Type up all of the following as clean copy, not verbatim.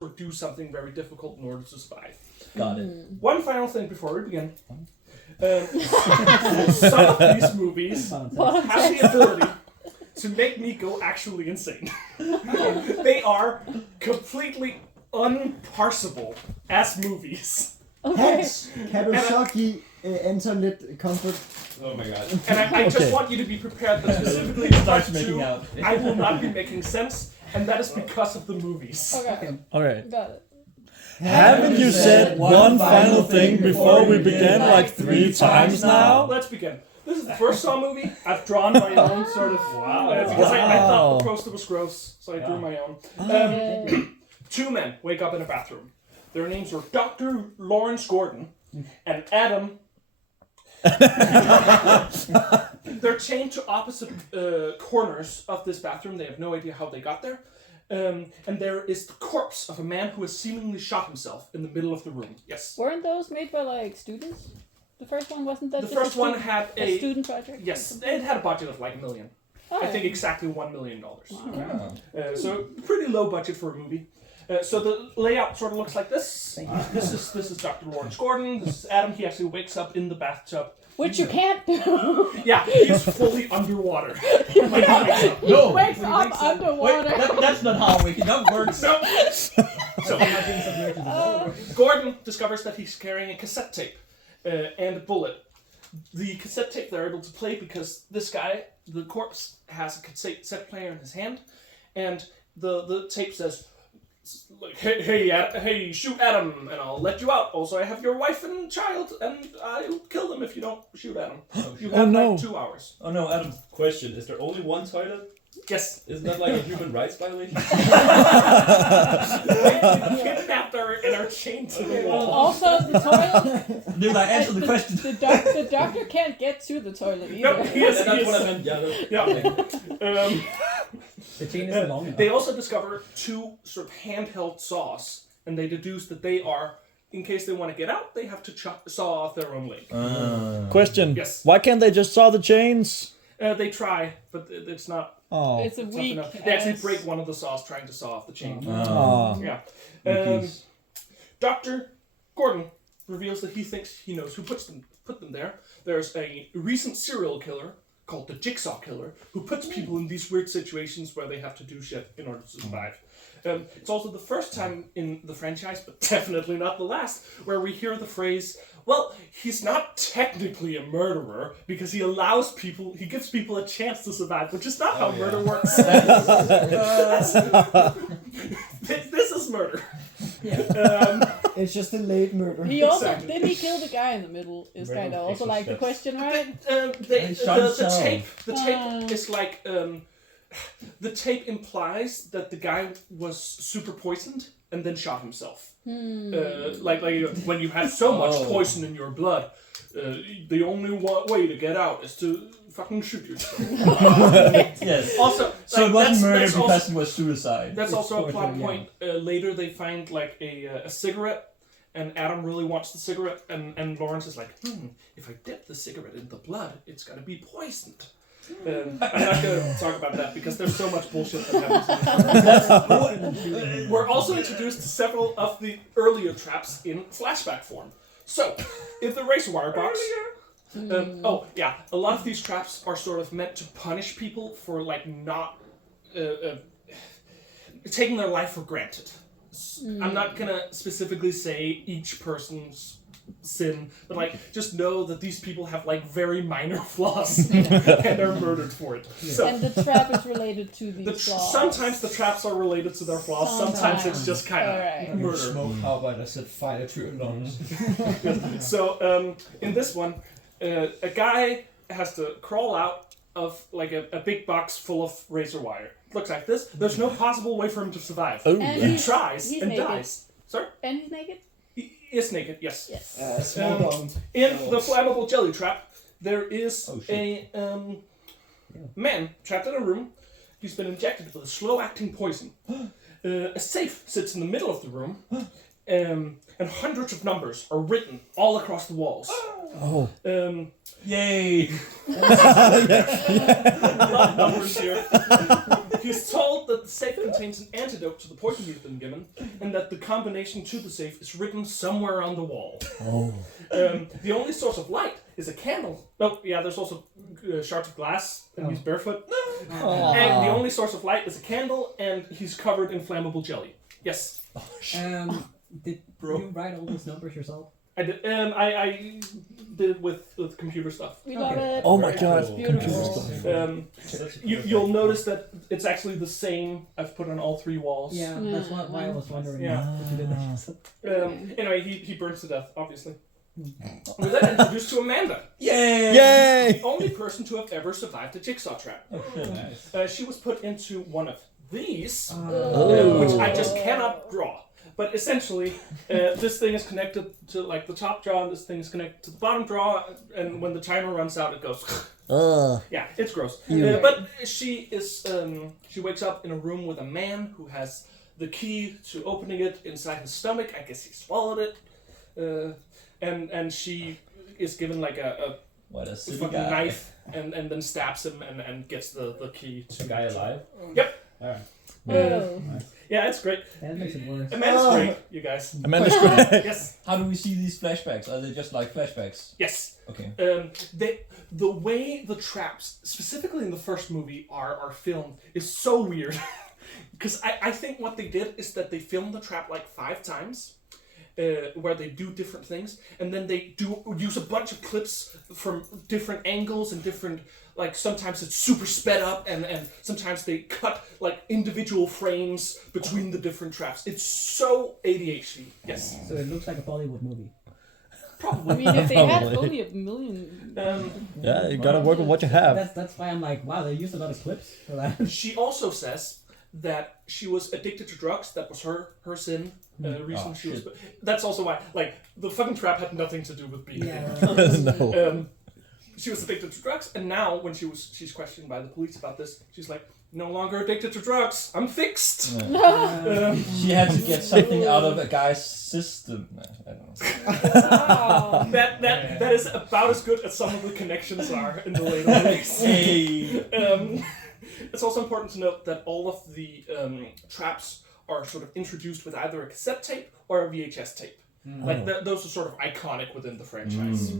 or do something very difficult in order to survive. Got it. One final thing before we begin. Some of these movies have the ability to make me go actually insane. They are completely unparsable as movies. Hans, kan du så give enter lidt comfort? Oh my god. And I just want you to be prepared that specifically Starts making out. I will not be making sense, and that is because of the movies. Okay. Okay. Got it. Haven't you said one final thing before we began like 3 times now? Let's begin. This is the first Saw movie. I've drawn my own sort of... because I thought the poster was gross, so I drew my own. 2 men wake up in a bathroom. Their names are Dr. Lawrence Gordon and Adam. They're chained to opposite corners of this bathroom. They have no idea how they got there. And there is the corpse of a man who has seemingly shot himself in the middle of the room. Yes. Weren't those made by like students? The first one wasn't that. The first one had a student project. Yes, it had a budget of like $1 million. Oh, I think exactly $1 million. Wow. So pretty low budget for a movie. So the layout sort of looks like this. This is Dr. Lawrence Gordon. This is Adam. He actually wakes up in the bathtub. Which you can't do. Yeah, he's fully underwater. He wakes up underwater. Wait, that's not how waking up works. No. So Gordon discovers that he's carrying a cassette tape and a bullet. The cassette tape they're able to play because this guy, the corpse, has a cassette player in his hand, and the tape says, like, hey, shoot Adam, and I'll let you out. Also, I have your wife and child, and I'll kill them if you don't shoot Adam. You have like 2 hours. Oh no, Adam. Question: is there only one toilet? Yes. Isn't that like a human rights violation? They kidnapped her and are chained to the wall. Also, the toilet. Dude, I answered the question. The doctor can't get to the toilet either. No, That's what I meant. Yeah. The chain is long enough. They also discover 2 sort of handheld saws, and they deduce that they are, in case they want to get out, they have to saw off their own leg. Question. Yes. Why can't they just saw the chains? They try, but it's not. Oh. It's a It's weak. enough. They actually break one of the saws trying to saw off the chain. Oh. Yeah. Dr. Gordon reveals that he thinks he knows who put them there. There's a recent serial killer called the Jigsaw Killer who puts people in these weird situations where they have to do shit in order to survive. It's also the first time in the franchise, but definitely not the last, where we hear the phrase, well, he's not technically a murderer because he gives people a chance to survive, which is not how murder works. This is murder. It's just a late murder. He also Exactly. didn't he kill the guy in the middle? Is kind of also like the question, right? The tape is like the tape implies that the guy was super poisoned and then shot himself. Like when you have so much poison in your blood, the only way to get out is to fucking shoot yourself. Yes. Also, So it wasn't murder that's because also, it was suicide. that's also a plot torture, point. Later they find like a cigarette, and Adam really wants the cigarette, and Lawrence is like, if I dip the cigarette in the blood, it's gonna be poisoned. I'm not going to talk about that because there's so much bullshit that happens. We're also introduced to several of the earlier traps in flashback form. So, if the razor wire box... a lot of these traps are sort of meant to punish people for like not taking their life for granted. I'm not going to specifically say each person's sin, but like just know that these people have like very minor flaws and are murdered for it. So And the trap is related to these flaws. sometimes the traps are related to their flaws. Sometimes it's just kind of Alright. murder. Smoke arbejder sæt fire til lungs. So in this one, a guy has to crawl out of like a big box full of razor wire. It looks like this. There's no possible way for him to survive. Oh. And He he's- tries he's and naked. dies. Sorry? And he's naked? He is naked, yes. Yes. Small bones. In the flammable jelly trap, there is a man trapped in a room. He's been injected with a slow-acting poison. A safe sits in the middle of the room, and hundreds of numbers are written all across the walls. Oh. Yay! A lot of numbers here. He's told that the safe contains an antidote to the poison he's been given, and that the combination to the safe is written somewhere on the wall. Oh. The only source of light is a candle. Oh, yeah, there's also shards of glass, and he's barefoot. And the only source of light is a candle, and he's covered in flammable jelly. Yes. Did you write all these numbers yourself? I did. I did it with computer stuff. We love it. Oh my god. It's beautiful. You'll notice that it's actually the same I've put on all 3 walls. Yeah, that's why I was wondering Yeah. if you did that. Anyway, he burns to death, obviously. We're then introduced to Amanda, Yay! Yay! the only person to have ever survived a jigsaw trap. Nice. She was put into one of these, Oh. which I just cannot draw. But essentially, this thing is connected to like the top jaw, and this thing is connected to the bottom jaw, and when the timer runs out, it goes. Yeah, it's gross. But she wakes up in a room with a man who has the key to opening it inside his stomach. I guess he swallowed it, and she is given like a What a silly fucking guy. knife, and then stabs him and gets the key to The guy alive? Yep. Alright. Oh. Yeah, it's great. That makes it worse. Amanda's great, you guys. Amanda's great. Yes, How do we see these flashbacks? Are they just like flashbacks? yes. Okay. The way the traps, specifically in the first movie, are filmed is so weird. Because I think what they did is that they filmed the trap like 5 times, where they do different things, and then they use a bunch of clips from different angles and different, like sometimes it's super sped up, and sometimes they cut like individual frames between the different traps. It's so ADHD. Yes, So it looks like a Bollywood movie. I probably. mean, if they had Probably. only a million. Yeah, you gotta work with what you have. That's why I'm like, wow, they used a lot of clips for that. She also says that she was addicted to drugs. That was her sin. Reason she was. That's also why, like, the fucking trap had nothing to do with being. No. She was addicted to drugs, and now when she's questioned by the police about this, she's like, no longer addicted to drugs. I'm fixed. She had to get something out of a guy's system. I don't know. Wow. That is about as good as some of the connections are in the later movies. Hey. It's also important to note that all of the traps are sort of introduced with either a cassette tape or a VHS tape. Like those are sort of iconic within the franchise.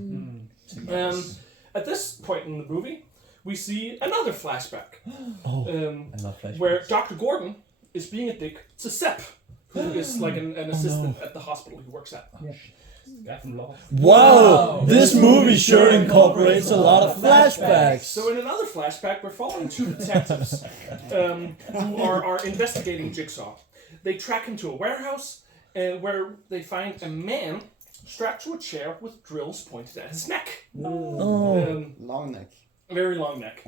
At this point in the movie, we see another flashback. I love flashbacks. Where Dr. Gordon is being a dick to Sepp, who is like an assistant at the hospital he works at. Guy from Lost. Wow, this movie sure incorporates a lot of flashbacks. So in another flashback, we're following 2 detectives who are investigating Jigsaw. They track him to a warehouse where they find a man strapped to a chair with drills pointed at his neck. Long neck. Very long neck.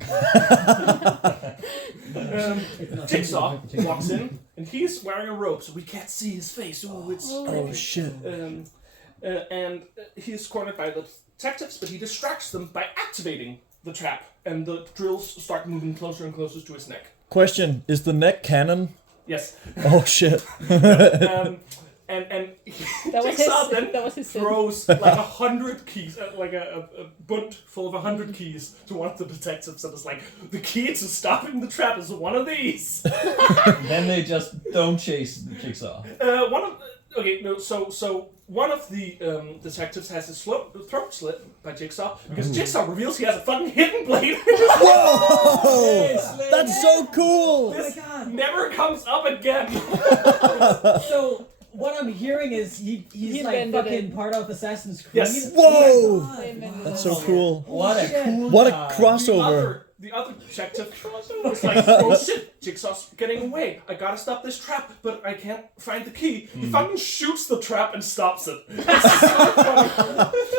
Jigsaw walks in, and he's wearing a robe, so we can't see his face. Ooh, it's Oh shit. and he's cornered by the detectives, but he distracts them by activating the trap, and the drills start moving closer and closer to his neck. Question, is the neck canon? Yes. Oh shit. And That was Jigsaw his. then That was his sin. throws like 100 keys, like a bunt full of 100 keys to one of the detectives, and it's like, the key to stopping the trap is one of these. Then they just don't chase the jigsaw. So one of the detectives has his throat slit by Jigsaw because Jigsaw reveals he has a fucking hidden blade. Whoa! That's so cool! This Oh my God. never comes up again. So what I'm hearing is he's like invented fucking it. part of Assassin's Creed. Yes. Whoa! They invented That's it. so cool. What a cool What a guy. crossover. The other detective was like, oh shit, Jigsaw's getting away. I gotta stop this trap, but I can't find the key. He fucking shoots the trap and stops it. It's so funny.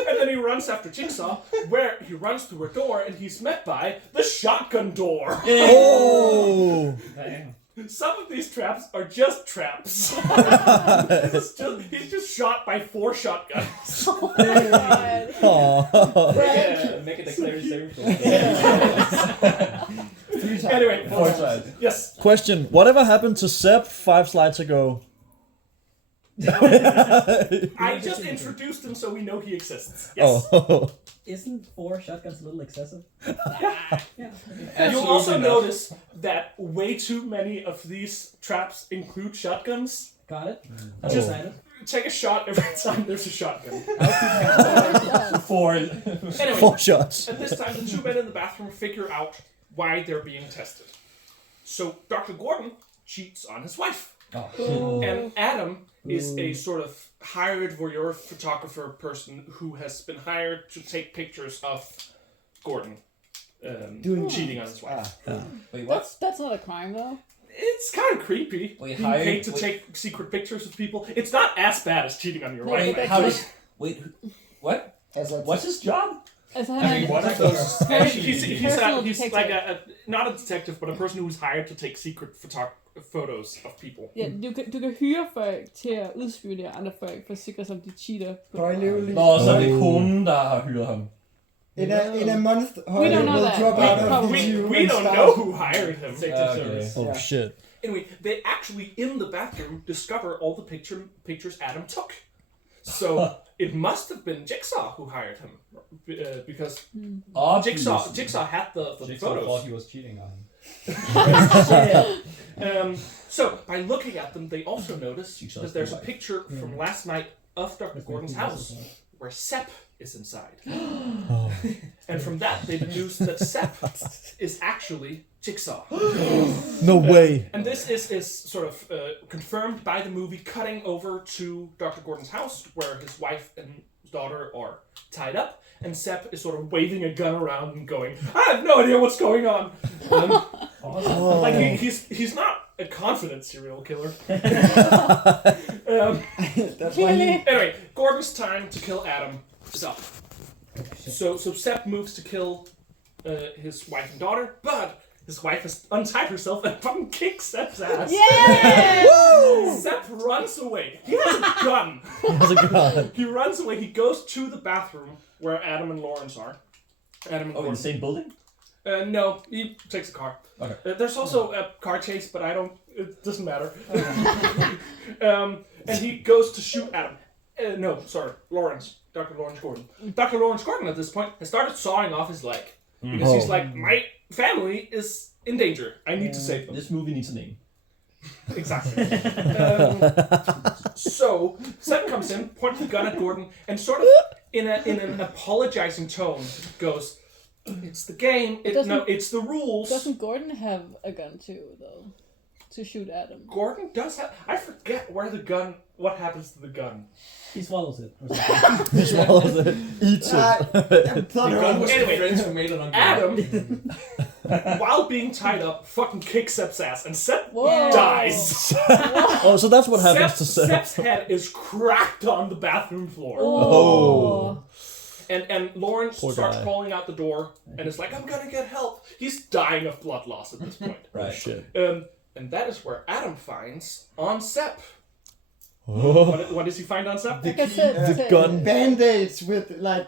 And then he runs after Jigsaw, where he runs through a door and he's met by the shotgun door. Oh! Damn. Some of these traps are just traps. He's just shot by 4 shotguns. Oh my God. Aw. Yeah. Make it a clear circle. Anyway, 4 sides. yes. Question, whatever happened to Sepp 5 slides ago? I just introduced him so we know he exists. Yes. Oh. Isn't 4 shotguns a little excessive? And you'll also notice that way too many of these traps include shotguns. Got it. Oh. Just Decided. take a shot every time there's a shotgun. 4. Anyway, 4 shots. at this time, the 2 men in the bathroom figure out why they're being tested. So Dr. Gordon cheats on his wife. Oh. And Adam is a sort of hired voyeur photographer person who has been hired to take pictures of Gordon cheating on his wife. Wait, what? That's not a crime though. It's kind of creepy. Wait, Being paid to take secret pictures of people. It's not as bad as cheating on your No, wife. Wait, how does... Wait, what? Altså, What's his job? Altså, han I mean, what are those? He's like not a detective, but a person who's hired to take secret photos of people. Ja, du kan hyre folk til at udspionere andre folk for at sikre sig, om de cheater på Primarily. Nå, så er det konen, der har hyret ham. In a month, Holly don't know will that. drop out of We the we don't know who hired him. Okay. Oh shit. Anyway, they actually in the bathroom discover all the pictures Adam took. So it must have been Jigsaw who hired him, because Jigsaw had the Jigsaw photos. thought he was cheating on him. So by looking at them, they also notice that there's a picture from last night of Dr. Gordon's house where Sepp is inside. And from that, they deduce that Sepp is actually Jigsaw. No way. And this is sort of confirmed by the movie cutting over to Dr. Gordon's house, where his wife and daughter are tied up, and Sepp is sort of waving a gun around and going, "I have no idea what's going on." Like he's not a confident serial killer. That's why he, Anyway, Gordon's time to kill Adam is up. So Sepp moves to kill his wife and daughter, but his wife has untied herself and fucking kicks Sepp's ass. Yeah! Sepp runs away. He has a gun. That's a god. He runs away. He goes to the bathroom where Adam and Lawrence are. Adam and Oh, in Gordon. the same building? No, he takes a car. Okay. There's also a car chase, but it doesn't matter. And he goes to shoot Adam. Lawrence. Dr. Lawrence Gordon. Dr. Lawrence Gordon at this point has started sawing off his leg. Because he's like, my family is in danger. I need to save them. This movie needs a name. Exactly. So Sepp comes in, points the gun at Gordon, and sort of in an apologizing tone goes, "It's the game. It's the rules." Doesn't Gordon have a gun too, though, to shoot Adam? Gordon does have. I forget where the gun. What happens to the gun? He swallows it. Or something. He swallows it. Eats it. Anyway, Adam, while being tied up, fucking kicks Sepp's ass, and Sepp Whoa. dies. Oh, so that's what happens to Sepp. Sepp's head is cracked on the bathroom floor. Oh. And Lawrence Poor starts guy. crawling out the door and is like, "I'm gonna get help." He's dying of blood loss at this point. Right. Shit. And that is where Adam finds on Sepp. Oh. What does he find on Sepp? Like I said, The gun. band-aids with like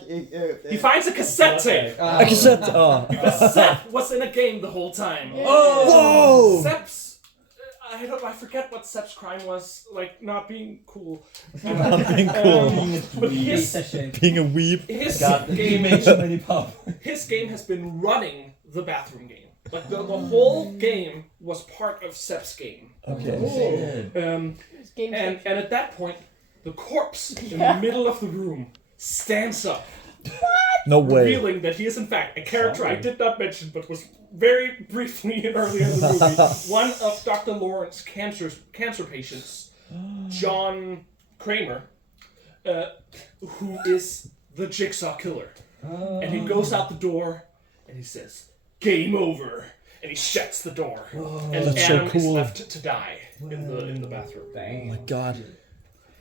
He finds a cassette tape. A cassette. Oh. Because Sepp was in a game the whole time. Whoa! Sepp's... I forget what Sepp's crime was. Like, not being cool. Not being cool. But Piece of shit. Being a weeb. his God, he game... made so many pop. His game has been running the bathroom game. Like, the whole game was part of Sepp's game. Okay. game And at that point, the corpse in the middle of the room stands up, No way. revealing that he is in fact a character I did not mention, but was very briefly earlier in the movie. One of Dr. Lawrence's cancer patients, John Kramer, who is the Jigsaw killer. And he goes out the door and he says, "Game over," and he shuts the door. And That's so Adam is cool. left to die in the bathroom. Oh my god.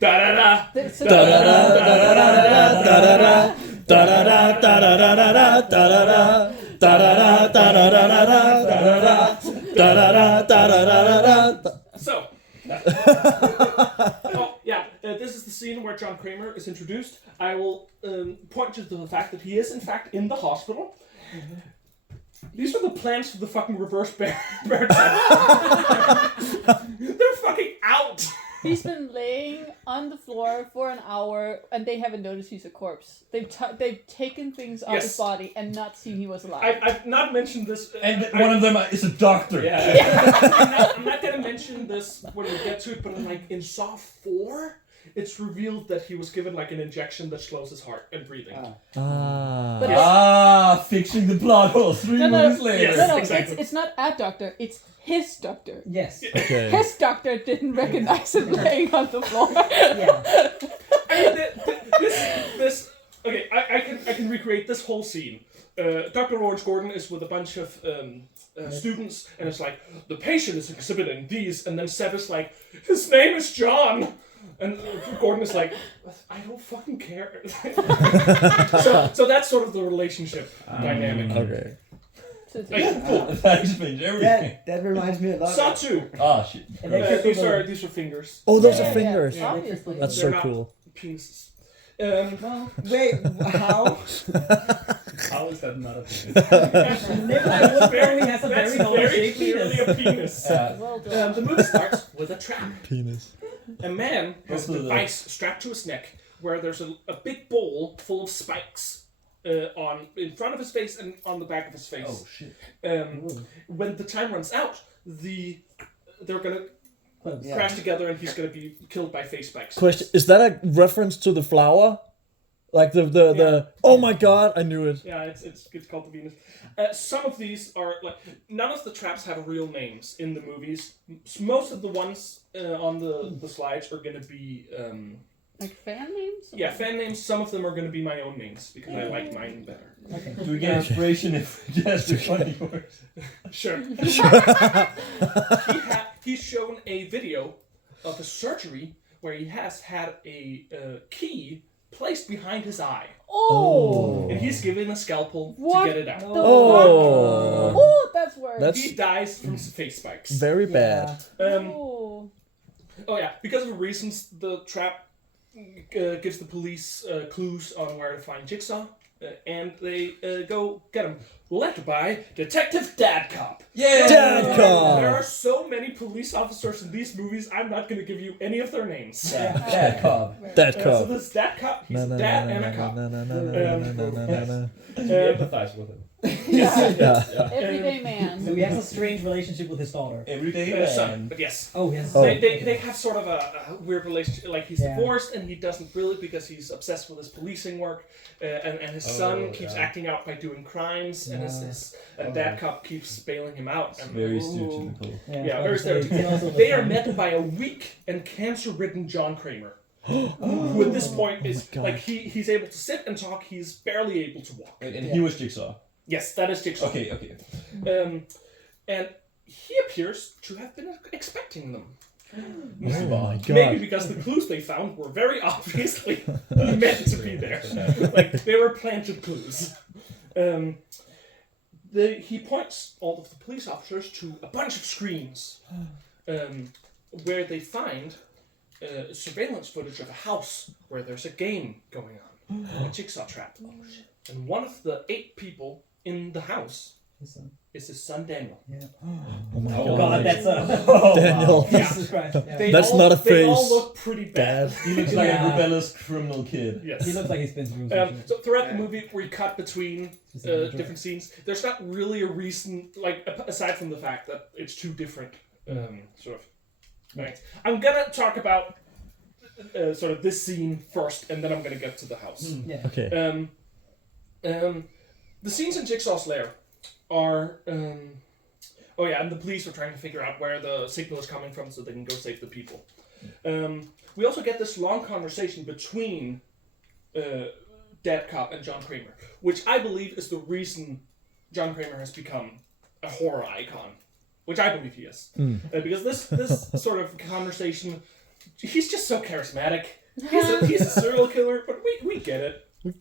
Da da da. So, So, this is the scene where John Kramer is introduced. I will point you to the fact that he is in fact in the hospital. These are the plans for the fucking reverse bear trap. They're fucking out. He's been laying on the floor for an hour, and they haven't noticed he's a corpse. They've taken things off his body and not seen he was alive. I've not mentioned this. And one of them is a doctor. I'm not gonna mention this when we get to it, but like in Saw 4, it's revealed that he was given like an injection that slows his heart and breathing. Fixing the plot hole 3 movies later. Yes, no, exactly. it's not a doctor. It's his doctor. Yes. Okay. His doctor didn't recognize him laying on the floor. Yeah. I mean, this. Okay, I can recreate this whole scene. Dr. Lawrence Gordon is with a bunch of students, and it's like, the patient is exhibiting these, and then Seb is like, his name is John. And Gordon is like, I don't fucking care. so that's sort of the relationship dynamic. Okay. Like, cool. That explains everything. That reminds me a lot. Saw 2. Oh shit. These are fingers. Oh, those are fingers. Yeah, obviously. That's They're so not cool. Penises. Well, wait, how? How is that not a thing? Nikolajs probably has a That's very very dollar-shaped clearly penis. a penis. Well done. The movie starts with a trap. Penis. A man has a Also device strapped to his neck where there's a big bowl full of spikes in front of his face and on the back of his face. Oh shit. When the time runs out, they're gonna crash together and he's gonna be killed by face spikes. Question: is that a reference to the flower? Like the oh my god, I knew it. Yeah, it's called the Venus. Some of these are like, none of the traps have real names in the movies. Most of the ones on the slides are gonna be Like fan names? yeah, fan names. Some of them are gonna be my own names because I like mine better. Okay. Do we get inspiration if we just do funny yours? Sure. He's shown a video of a surgery where he has had a key placed behind his eye. Oh! And he's given a scalpel What? to get it out. Oh, that's worse. That's He dies from face spikes. very bad. Oh. Oh yeah, because of reasons, the trap gives the police clues on where to find Jigsaw, and they go get him. Led by Detective Dad Cop. Yeah! Dad Cop! There are so many police officers in these movies, I'm not going to give you any of their names. Dad Cop. Dad So Cop. this Dad Cop, he's a dad and a cop. We empathize with him. Everyday man. So he has a strange relationship with his daughter. Everyday Son, man. but yes. Oh, yes. They have sort of a weird relationship. Like, he's Yeah. divorced and he doesn't really because he's obsessed with his policing work. And his son keeps acting out by doing crimes, and his Dad Cop keeps bailing him out. It's And, very stereotypical. Yeah, very stereotypical. They are met by a weak and cancer-ridden John Kramer. Who at this point is God. like he's able to sit and talk. He's barely able to walk. And he was Jigsaw. Yes, that is Jigsaw. Okay. And he appears to have been expecting them. Oh my god. Maybe because the clues they found were very obviously meant to be there. Like, they were planted clues. He points all of the police officers to a bunch of screens where they find surveillance footage of a house where there's a game going on, a jigsaw trap. And one of the 8 people in the house is his son Daniel. Oh my Oh god. god, that's a... Daniel. Jesus Christ. Yeah. That's not a They all face. look pretty bad. He looks like a rebellious criminal kid. Yes. He looks like he's been through some shit. So throughout the movie, we cut between different scenes. There's not really a reason, like aside from the fact that it's 2 different sort of nights. I'm gonna talk about sort of this scene first, and then I'm gonna get to the house. Yeah. Okay. The scenes in Jigsaw's lair are. Oh yeah, and the police are trying to figure out where the signal is coming from so they can go save the people. We also get this long conversation between Dad Cop and John Kramer, which I believe is the reason John Kramer has become a horror icon, which I believe he is. Because this sort of conversation, he's just so charismatic. He's a serial killer, but we get it. He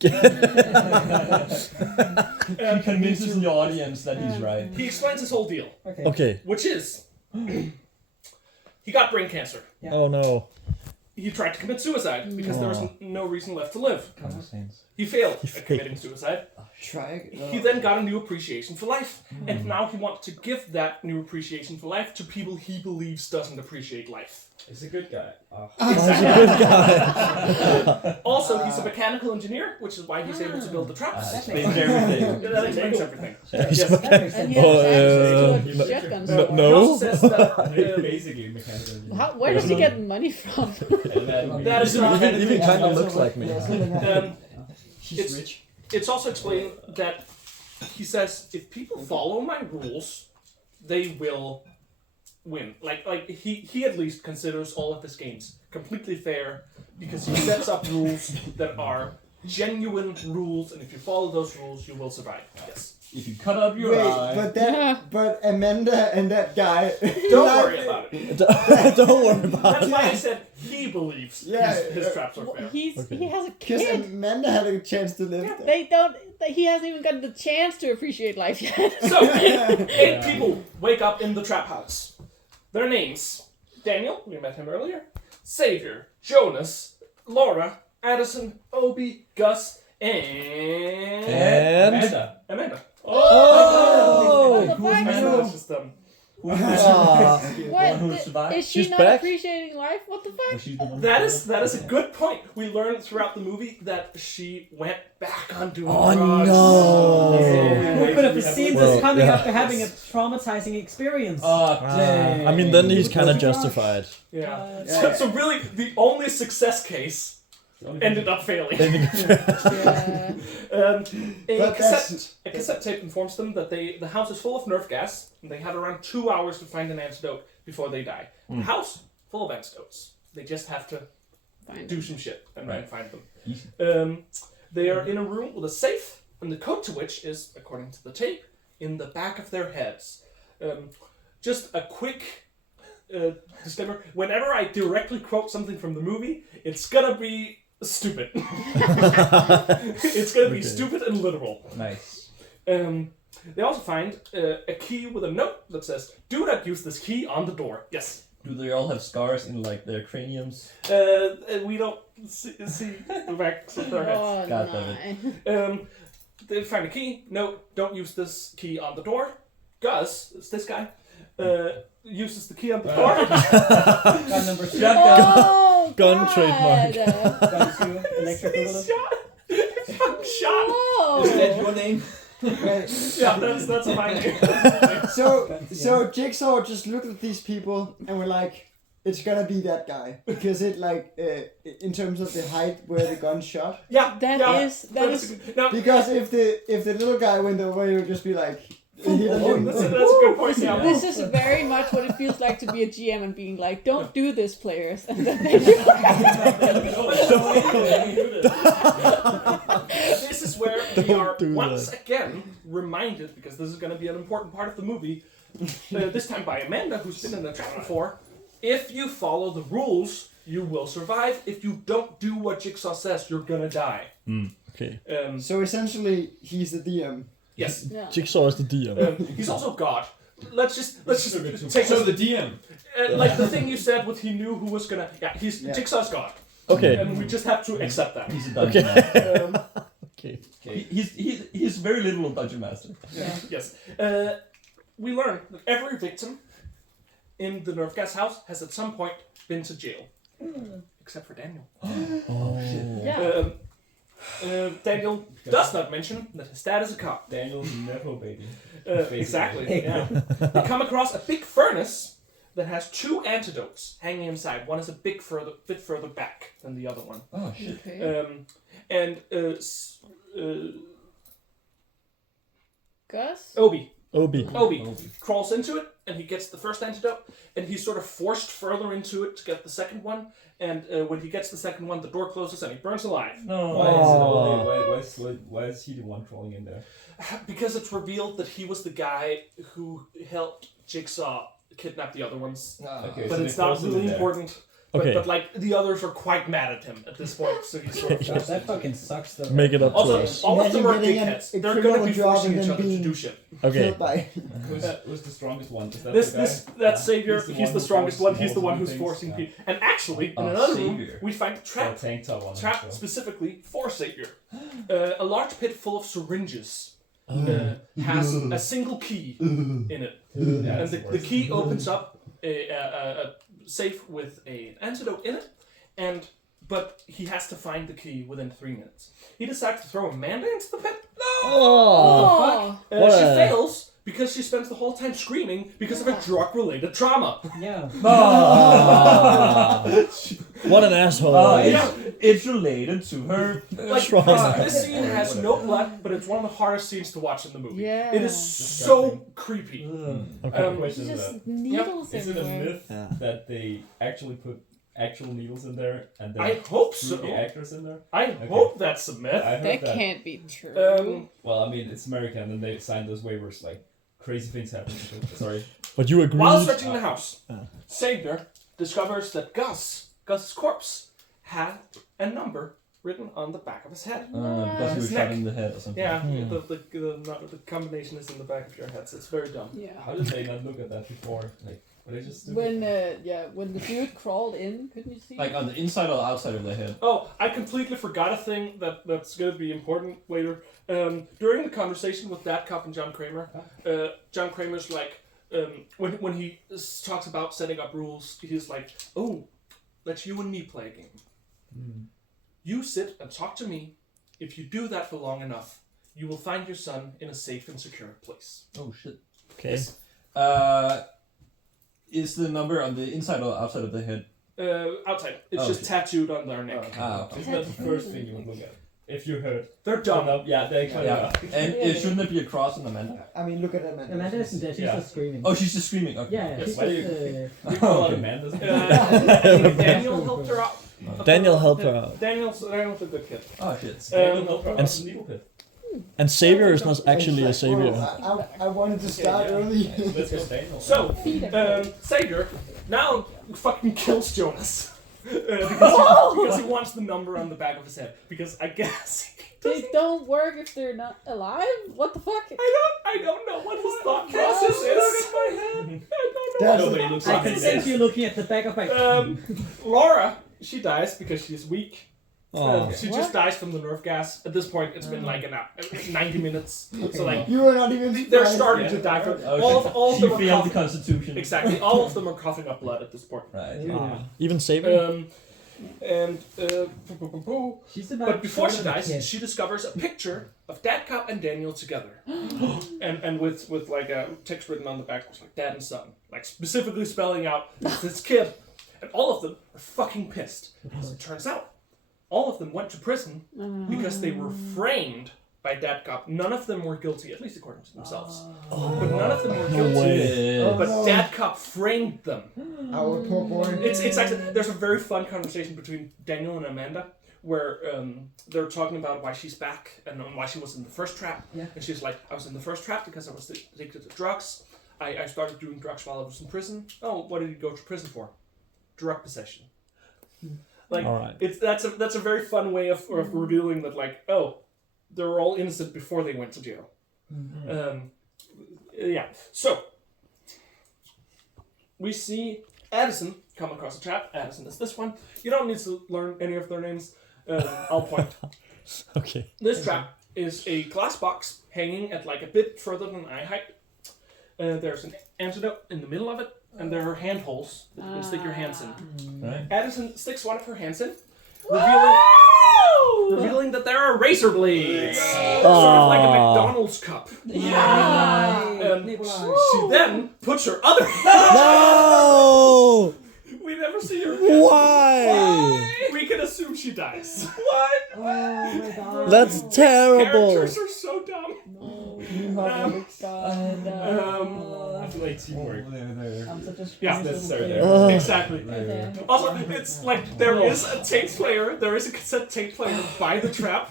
convinces the audience that he's right. He explains his whole deal, Okay. which is he got brain cancer. Yeah. Oh no. He tried to commit suicide because there was no reason left to live. Common sense. He failed at committing suicide, He then got a new appreciation for life, and now he wants to give that new appreciation for life to people he believes doesn't appreciate life. He's a good guy. He's a good guy. Also, he's a mechanical engineer, which is why he's able to build the traps. Explains everything. That explains everything. He's Yes. a mechanic. And he has access to a shotgun. no. He also says that Basically mechanical engineer. Where does he get money from? that is not. He even kind of looks like me. It's rich. It's also explained that he says if people follow my rules, they will win. Like he at least considers all of his games completely fair because he sets up rules that are genuine rules, and if you follow those rules, you will survive. Yes. If you cut up your eye... but Amanda and that guy. Don't worry about it. Don't worry about That's it. why I said he believes his traps are fair. He has a Because kid. Amanda had a chance to live there. They don't. He hasn't even gotten the chance to appreciate life yet. So, eight people wake up in the trap house. Their names: Daniel, we met him earlier, Xavier, Jonas, Laura, Addison, Obi, Gus, and Amanda. Oh! That's just What? Is she She's not back? appreciating life? What the fuck? that is a good point. We learned throughout the movie that she went back on doing Oh drugs. no! Who could have seen Well, this coming yeah. after having a traumatizing experience? Oh, dang. I mean, then he's kind of justified. Yeah. So really, the only success case ended up failing. Yeah. But A cassette tape informs them that the house is full of Nerf gas, and they have around 2 hours to find an antidote before they die. The house, full of antidotes. They just have to do some shit and then find them. They are in a room with a safe, and the code to which is, according to the tape, in the back of their heads. Just a quick disclaimer. Whenever I directly quote something from the movie, it's gonna be stupid. It's gonna be stupid and literal. Nice. They also find a key with a note that says, "Do not use this key on the door." Yes. Do they all have scars in like their craniums? We don't see the backs of their heads. Oh, God damn no. They find a key. No, don't use this key on the door. Gus, it's this guy, uses the key on the door. Gun number 2. Oh, Gun God. trademark. Gun 2. Electric He's bullet. shot. Oh. Is that your name? Yeah, that's a fine name. So Jigsaw just looked at these people and were like, it's gonna be that guy because it in terms of the height where the gun shot. Yeah, That is No, Because if the little guy went over, he would just be like, that's a good point. Yeah. This is very much what it feels like to be a GM and being like, don't do this, players. And then they do This is where we are do once that. again reminded, because this is going to be an important part of the movie, this time by Amanda, who's been in the trap before. If you follow the rules, you will survive. If you don't do what Jigsaw says, you're gonna die. Okay. So essentially, he's the DM. Yes. Yeah. Jigsaw is the DM. He's also God. Let's just take So the DM. like the thing you said with he knew who was gonna. Yeah, Jigsaw's God. Okay. And we just have to accept that. He's a dungeon master. Okay. He's very little dungeon master. Yes. We learn that every victim in the Nerf gas house has at some point been to jail. Except for Daniel. Yeah. Daniel does not mention that his dad is a cop. Daniel's Nepo baby. Exactly. Yeah. We come across a big furnace that has 2 antidotes hanging inside. One is a bit further back than the other one. Oh shit. Okay. Gus? Obi Obi. crawls into it, and he gets the first antidote, and he's sort of forced further into it to get the second one. And when he gets the second one, the door closes and he burns alive. No. Why is he the one crawling in there? Because it's revealed that he was the guy who helped Jigsaw kidnap the other ones. Okay, But so it's they not forced him really in there. important. Okay. But like the others are quite mad at him at this point, so he's sort of God, that fucking sucks though. Make it up to Also, us. all of them are Imagine getting dickheads. a They're gonna be criminal job forcing and each then other to being do shit. Okay. Killed by. Who's the strongest one? Is that This the guy? that savior, He's the he's one the who strongest forces one. He's the all one the who's things, forcing yeah. people. And actually, in Oh, another room, savior. we find a trap. tank top on Trap him, so. specifically for Savior. A large pit full of syringes has a single key in it. Yeah, And it's the worst. key opens up a safe with an antidote in it, but he has to find the key within 3 minutes. He decides to throw Amanda into the pit. Oh. Oh. What She a- fails because she spends the whole time screaming because of a drug-related trauma. Yeah. Ah. What an asshole. It's related to her. Like Trauma. this scene has no blood, but it's one of the hardest scenes to watch in the movie. Yeah. It is so creepy. I have a question It's to just that. needles Is it a everywhere. myth Yeah. that they actually put actual needles in there and then I hope threw so. the actors in there? I hope that's a myth. I heard That that. can't be true. Well, I mean, it's America, and then they signed those waivers like crazy things happen. Sorry. But you agree. While searching the house, Ah. Savior discovers that Gus's corpse had a number written on the back of his head. Because he was His shot neck. in the head or something. Yeah, Hmm. the combination is in the back of your heads. It's very dumb. Yeah. How did they not look at that before? Like, were they just When when the dude crawled in, couldn't you see? Like on the inside or outside of the head. Oh, I completely forgot a thing that's going to be important later. During the conversation with that cop and John Kramer, John Kramer's like, when he talks about setting up rules, he's like, "Oh, let's you and me play a game. You sit and talk to me. If you do that for long enough, you will find your son in a safe and secure place." Oh shit. Okay. Is the number on the inside or outside of the head? Outside. It's Oh, just okay. tattooed on their neck. Ah, okay. Isn't that the first thing you would look at? If you heard. They're dumb. Yeah, they kind Yeah. of. And shouldn't there be a cross on Amanda? I mean, look at Amanda. Amanda isn't dead. She's Yeah. just screaming. Oh, she's just screaming. Okay. Yeah, Yes, she's why do just. We call Okay. it Amanda's. Daniel helped her out. Daniel helped her out. Daniel's a good kid. Oh shit. And And Savior is not actually a savior. I wanted to start early. Let's go Daniel. So, Savior now fucking kills Jonas. Because he wants the number on the back of his head. Because I guess They don't work if they're not alive? What the fuck? I don't know what his thought process is. That's Nobody looks I like can he sense does. you looking at the back of my. Laura, she dies because she's weak. Oh. She What? just dies from the nerve gas. At this point, it's been like 90 minutes. So like You were not even they're surprised. starting to die from Oh, all of she them are failed the coughing. constitution. Exactly, all of them are coughing up blood at this point. Right. Ah. Even Savior? She's about. But before she short of a dies, kid. she discovers a picture of Dad Cop and Daniel together, and with like a text written on the back, it's like Dad and Son, like specifically spelling out this kid, and all of them are fucking pissed. As it turns out, all of them went to prison because they were framed by Dad Cop. None of them were guilty, at least according to themselves. But none of them were guilty. way. But no. Dad Cop framed them. Our poor boy. It's actually there's a very fun conversation between Daniel and Amanda where they're talking about why she's back and why she was in the first trap. Yeah. And she's like, I was in the first trap because I was addicted to drugs. I started doing drugs while I was in prison. Oh, what did you go to prison for? Drug possession. Like Alright. that's a very fun way of revealing that like, oh, they were all innocent before they went to jail. Yeah. So we see Addison come across a trap. Addison is this one. You don't need to learn any of their names. I'll point. Okay. This trap is a glass box hanging at like a bit further than eye height. There's an antidote in the middle of it, and there are handholds that you can stick your hands in. Right. Addison sticks one of her hands in, revealing that there are razor blades, sort of like a McDonald's cup. Yeah. She then puts her other hand. No! We never see her again. Why? We can assume she dies. Oh my god. That's terrible. Characters are so dumb. I feel like teamwork. I'm such a Yeah, squeamish that's little there, kid. there. Exactly. Okay. Also, it's like there is a tape player. There is a cassette tape player by the trap.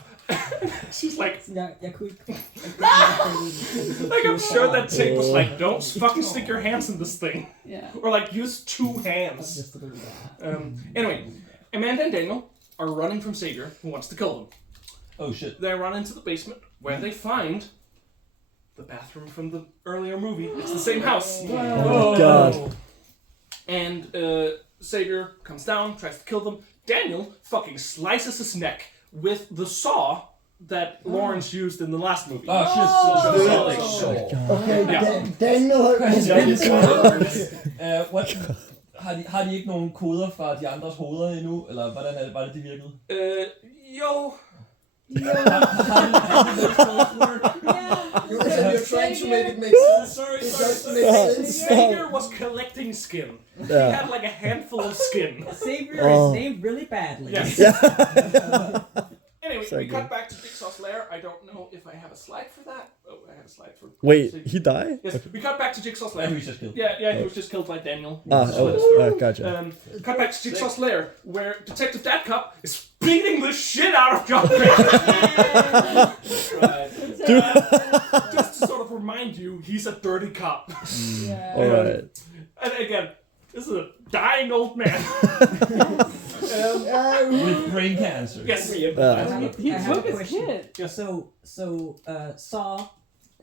She's like, Jeg kunne ikke... like I'm sure that tape was like, don't fucking stick your hands in this thing. Yeah. Or like, use 2 hands. Anyway, Amanda and Daniel are running from Savior, who wants to kill them. Oh shit. They run into the basement, where they find the bathroom from the earlier movie. It's the same house. Oh god. And Savior comes down, tries to kill them. Daniel fucking slices his neck with the saw that Lawrence used in the last movie. Oh shit. Okay, Yeah. Daniel What? Har de ikke nogen koder fra de andres hoveder endnu? Eller hvordan er det, var det, de virkede? Jo. You're trying to make it make sense. Sorry. Sense. Savior was collecting skin. He had like a handful of skin. Savior is named really badly. Yes. Anyway, we cut back to Jigsaw's lair. I don't know if I have a slide for that. Oh, I have a slide for... Wait, he died? Yes, we cut back to Jigsaw's lair. He was just killed. Yeah, he was just killed by Daniel. Gotcha. Cut back to Jigsaw's lair, where Detective Dadcop is beating the shit out of John Kramer. Just to sort of remind you, he's a dirty cop. Yeah. Alright. And again, this is a dying old man. With brain cancer. Yes. He I have took a his question. kid. So Saw,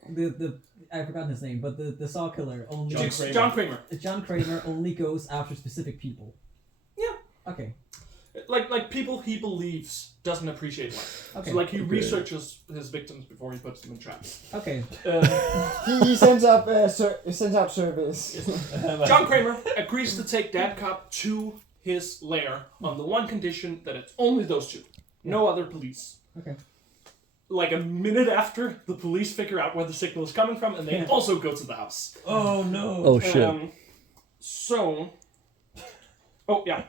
the I've forgotten his name, but the Saw killer only John Kramer. John Kramer only goes after specific people. Yeah. Okay. Like people he believes doesn't appreciate life. Okay. So like he researches his victims before he puts them in traps. Okay. He sends out service. John Kramer agrees to take Dadcop to his lair on the one condition that it's only those two, no other police. Okay. Like a minute after, the police figure out where the signal is coming from, and they also go to the house. Oh no. Oh shit. Oh yeah.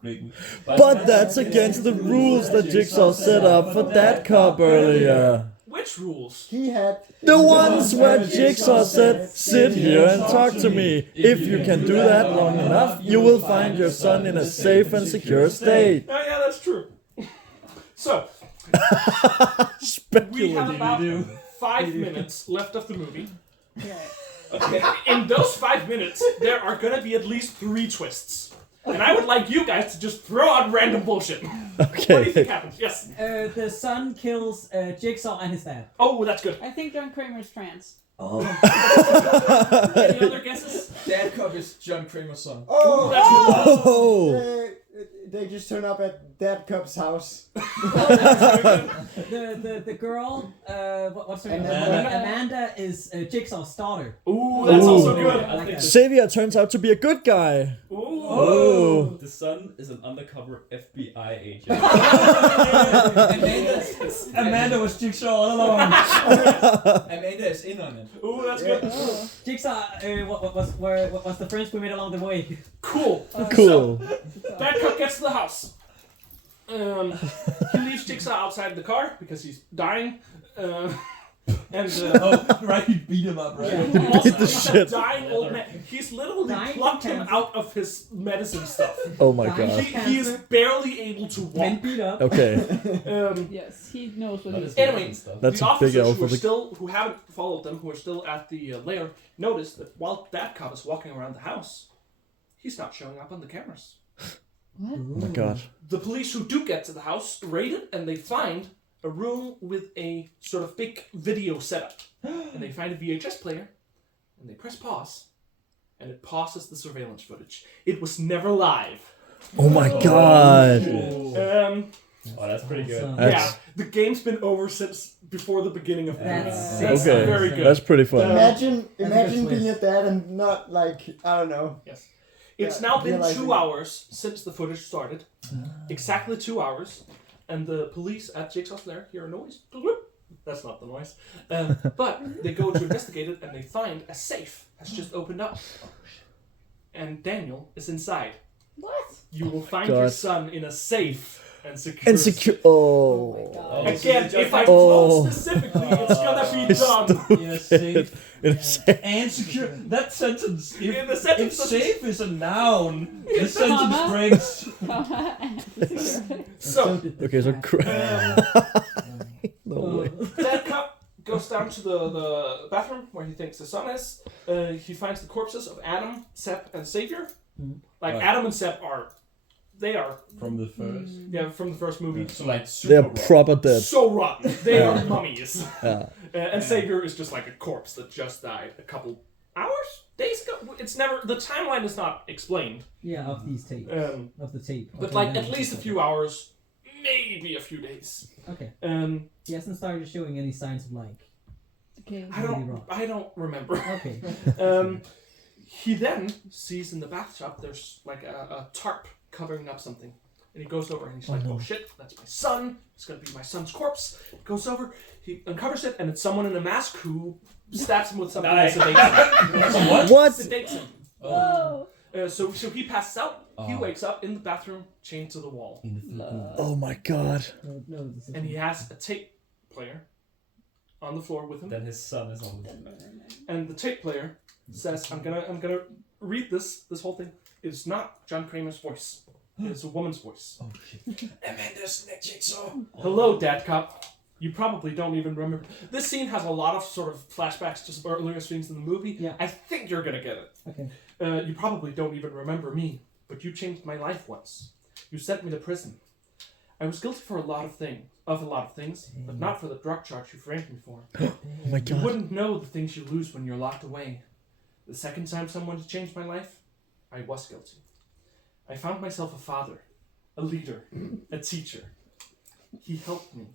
Great. But that's against the rules that Jigsaw set up for that cop earlier. Which rules? He had The ones where Jigsaw said, sit here and talk to me. If you can do that long enough, you will find your son in a safe and secure state. Yeah, that's true. So, we have about 5 minutes left of the movie. Yeah. In those 5 minutes, there are gonna be at least 3 twists. And I would like you guys to just throw out random bullshit. What do you think happens? Yes. The son kills Jigsaw and his dad. Oh, that's good. I think John Kramer's trans. Oh. Any other guesses? Dadcop is John Kramer's son. Oh, That's good. Oh! they just turn up at Dadcop's house. The girl, what's her name? Amanda. Amanda is Jigsaw's daughter. Ooh, that's also good. I think Xavier turns out to be a good guy. Ooh. Oh. the son is an undercover FBI agent. Amanda was Jigsaw all along. Amanda is in on it. Ooh, that's good. Jigsaw what was the friends we made along the way. Cool. Cool. Dadcop gets to the house. He leaves Jigsaw outside the car because he's dying. Oh, right, he beat him up, right? Also, the he's shit. a dying old man. He's literally Dying plucked from him cancer. out of his medicine stuff. Oh my Dying god. He is barely able to Men walk. beat up. Okay. Yes, he knows what That he's is doing. Anyway, That's the a big officers L who for are the... who haven't followed them, who are still at the lair, notice that while Dadcop is walking around the house, he's not showing up on the cameras. What? Oh my god. The police who do get to the house raid it, and they find a room with a sort of big video setup. And they find a VHS player, and they press pause, and it pauses the surveillance footage. It was never live. Oh my god. Oh, that's pretty good. Yeah, the game's been over since before the beginning of the movie. That's That's Okay. very good. That's pretty fun. Imagine That's a being twist. a dad and not like, I don't know. Yes. It's Yeah, now been realizing- 2 hours since the footage started. Exactly 2 hours. And the police at Jigsaw's lair hear a noise. That's not the noise. But they go to investigate it and they find a safe has just opened up. And Daniel is inside. What? You will find God. your son in a safe and secure. And secure. Oh. Again, if I Oh. quote specifically, it's gonna be done. Yes, safe. It's And secure. That sentence. If, Yeah, the sentence if doesn't- safe is a noun, the sentence Comma. breaks. So, okay, so goes down to the bathroom where he thinks his son is. He finds the corpses of Adam, Sepp, and Xavier. Like Right. Adam and Sepp are From the first. from the first movie. So like super They're rough. proper dead. So rotten. They are mummies. Yeah. And Xavier is just like a corpse that just died a couple hours, days ago. It's never, the timeline is not explained. Yeah, of these tapes. Of the tape. But of like the at least a few hours, maybe a few days. Okay. He He hasn't started showing any signs of like. Okay. I don't remember. Okay. He then sees in the bathtub there's like a tarp covering up something. And he goes over and he's like, oh shit, that's my son. It's gonna be my son's corpse. He goes over, he uncovers it, and it's someone in a mask who stabs him with something and sedates him. What? Sedates him. Oh. So he passes out. He wakes up in the bathroom, chained to the wall. Oh my god. No, this is And he has a tape player on the floor with him. Then his son is on the And the tape player says, I'm gonna read this whole thing. It's not John Kramer's voice. It's a woman's voice. Oh shit. Amanda's the Jigsaw. Hello, Dad Cop. You probably don't even remember. This scene has a lot of sort of flashbacks to some earlier scenes in the movie. Yeah. I think you're gonna get it. Okay. You probably don't even remember me, but you changed my life once. You sent me to prison. I was guilty for a lot of things, but not for the drug charge you framed me for. Oh my You god. wouldn't know the things you lose when you're locked away. The second time someone changed my life, I was guilty. I found myself a father, a leader, a teacher. He helped me.